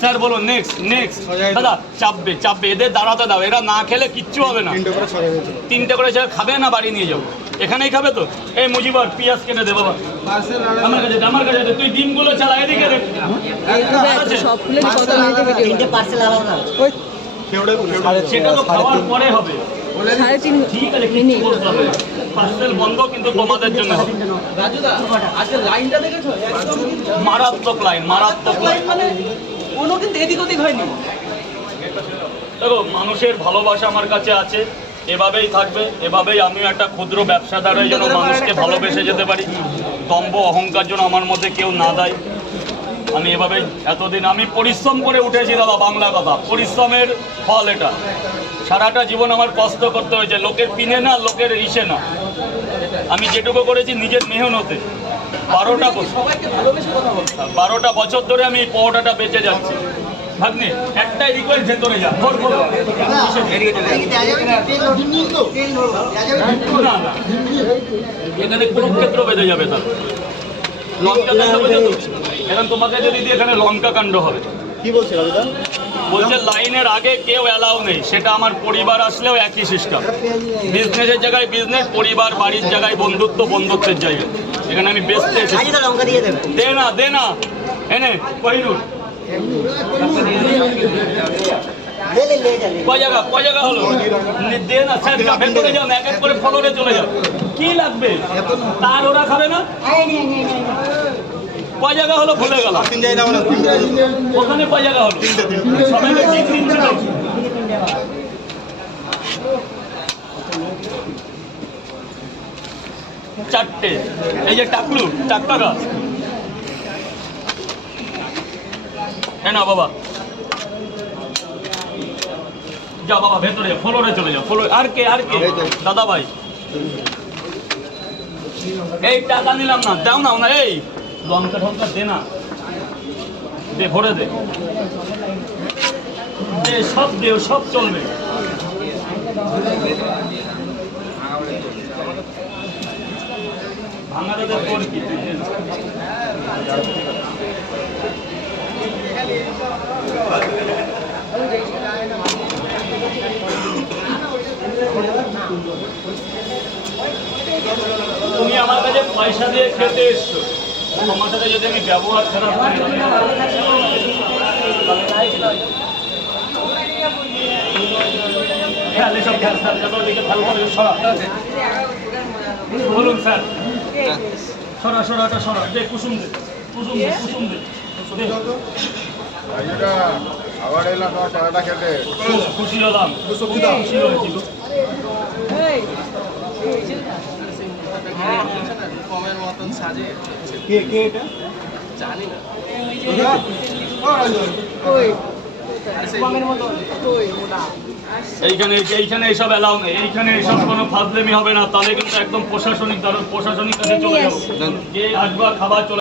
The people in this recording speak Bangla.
স্যার বলো নেক্সট নেক্সট দাদা চাপবে চাপবে এদের দাঁড়াতে দাও এরা না খেলে কিচ্ছু হবে না। তিনটে করে স্যার খাবে না বাড়ি নিয়ে যাও। এখানেই খাবে তো? এই মুজিবার পিঁয়াজ কেটে দে বাবা। আমার কাছে আমার কাছে তুই ডিমগুলো চালা এদিকে কেউড়ে সেটা তো খাওয়ার পরে হবে। সাড়ে তিন ঠিক আছে কিছু মিনিট। পার্সেল বন্ধ কিন্তু তোমাদের জন্য মারাত্মক লাইন মারাত্মক লাইন মানে কোনো কিন্তু এদিক ওদিক হয়নি। দেখো মানুষের ভালোবাসা আমার কাছে আছে এভাবেই থাকবে এভাবেই আমিও একটা ক্ষুদ্র ব্যবসাদার যেন মানুষকে ভালোবেসে যেতে পারি। দম্ভ অহংকার যেন আমার মধ্যে কেউ না দেয়। আমি এভাবেই এতদিন আমি পরিশ্রম করে উঠেছি দাদা বাংলা কথা। পরিশ্রমের ফল এটা। সারাটা জীবন আমার কষ্ট করতে হয়েছে। লোকের পিনে না লোকের ইসে না। আমি যেটুকু করেছি নিজের মেহনতে। বারোটা বছর বারোটা বছর ধরে আমি এই পরোটাটা বেঁচে যাচ্ছি। ভাগ্নে, একটাই রিকোয়েস্ট ভেতরে যা। ভোর না। এখানে কুরুক্ষেত্র বেঁধে যাবে তার। লঙ্কা কাণ্ড এখন তোমাকে যদি এখানে লঙ্কা কাণ্ড হবে। কি বলছে রাজুদা? বলছে লাইনের আগে কেউ অ্যালাউ নেই। সেটা আমার পরিবার আসলেও একই সিস্টেম। বিজনেসের জায়গায় বিজনেস পরিবার বাড়ির জায়গায় বন্ধুত্ব বন্ধুত্বের জায়গায় এখানে আমি বেচতে এসেছি কাজে তো লঙ্কা দিয়ে দেবে। দে না দে না। এনে কহিনুর। কয় জায়গা কয় জায়গা হলো? দে না স্যার যা ভেতরে যান এক এক করে চলে যান কি লাগবে? তার ওরা খাবে না? কয় জায়গা হলো? ভুলে গেল তিন তিন ওখানে কয় জায়গা হলো? সবাইকে ঠিক দিচ্ছিল চারটে। এই যে টাকলু টাকা হ্যাঁ না বাবা। যা বাবা ভেতরে ফ্লোরে চলে যাও। ফ্লোর আর কে আর কে? দাদা ভাই এই টাকা নিলাম না দাও না না এই। লঙ্কা টঙ্কা দে না। দে, ভরে দে। সব দে, সব চলবে। কি। তুমি আমার কাছে পয়সা দিয়ে খেতে এসছো। তোমার সাথে যদি আমি ব্যবহার খারাপ করি খেয়াল এসব খেয়াল স্যার দিকে ভালো করে সরা। বলুন স্যার। সরা সরাটা সরা। দে কুসুম দে কুসুম দে কুসুম দে। আবার এলাম তোমার পরোটা খেতে খুশি হলাম খুশি হয়েছি গো। কমের মতন সাজে কে কে এটা জানি না কই কমের মতো কই মোটা এইখানে এইখানে এইসব নেই। এইখানে এইসব কোনো ফাজলেমি হবে না। তাহলে কিন্তু একদম প্রশাসনিক দ্বারা প্রশাসনিক কাছে চলে যাব। যে আসবা খাবার চলে